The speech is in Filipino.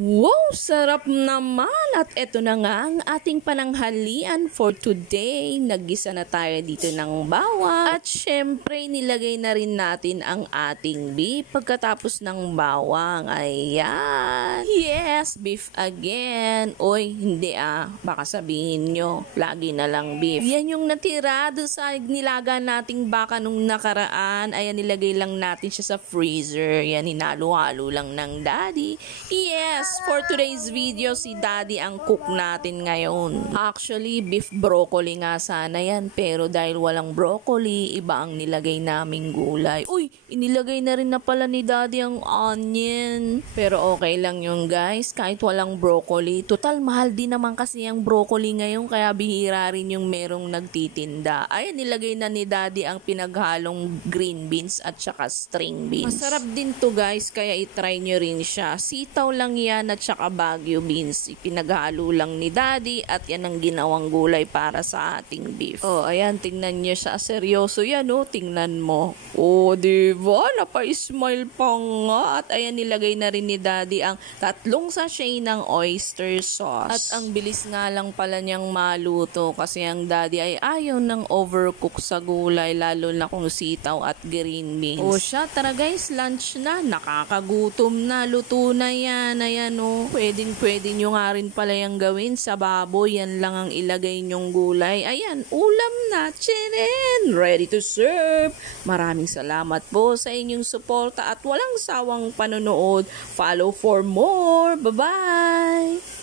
Wow, sarap naman! At eto na nga ang ating pananghalian for today. Naggisa na tayo dito ng bawang. At syempre, nilagay na rin natin ang ating beef pagkatapos ng bawang. Ayan! Yes, beef again. Oy, hindi baka sabihin nyo, lagi na lang beef. Yan yung natira doon sa nilaga nating baka nung nakaraan. Ayan, nilagay lang natin siya sa freezer. Yan, hinalo-halo lang ng daddy. Yes! For today's video, si Daddy ang cook natin ngayon. Actually, beef broccoli nga sana yan. Pero dahil walang broccoli, iba ang nilagay naming gulay. Uy, inilagay na rin na pala ni Daddy ang onion. Pero okay lang yun guys, kahit walang broccoli. Total, mahal din naman kasi ang broccoli ngayon, kaya bihira rin yung merong nagtitinda. Ayan, nilagay na ni Daddy ang pinaghalong green beans at saka string beans. Masarap din to guys, kaya itry nyo rin siya. Sitaw lang yan at saka Baguio beans. Ipinaghalo lang ni Daddy at yan ang ginawang gulay para sa ating beef. Oh, ayan, tingnan niyo siya. Seryoso yan, oh. Tingnan mo. Oh, diba? Napa-smile pa nga. At ayan, nilagay na rin ni Daddy ang 3 sachet ng oyster sauce. At ang bilis nga lang pala niyang maluto kasi ang Daddy ay ayaw ng overcook sa gulay, lalo na kung sitaw at green beans. Oh, siya. Tara guys, lunch na. Nakakagutom na. Luto na yan. Ayan o, pwede nyo nga rin pala yung gawin sa baboy. Yan lang ang ilagay nyong gulay. Ayan, ulam na. Chinen! Ready to serve! Maraming salamat po sa inyong suporta at walang sawang panonood. Follow for more. Bye-bye!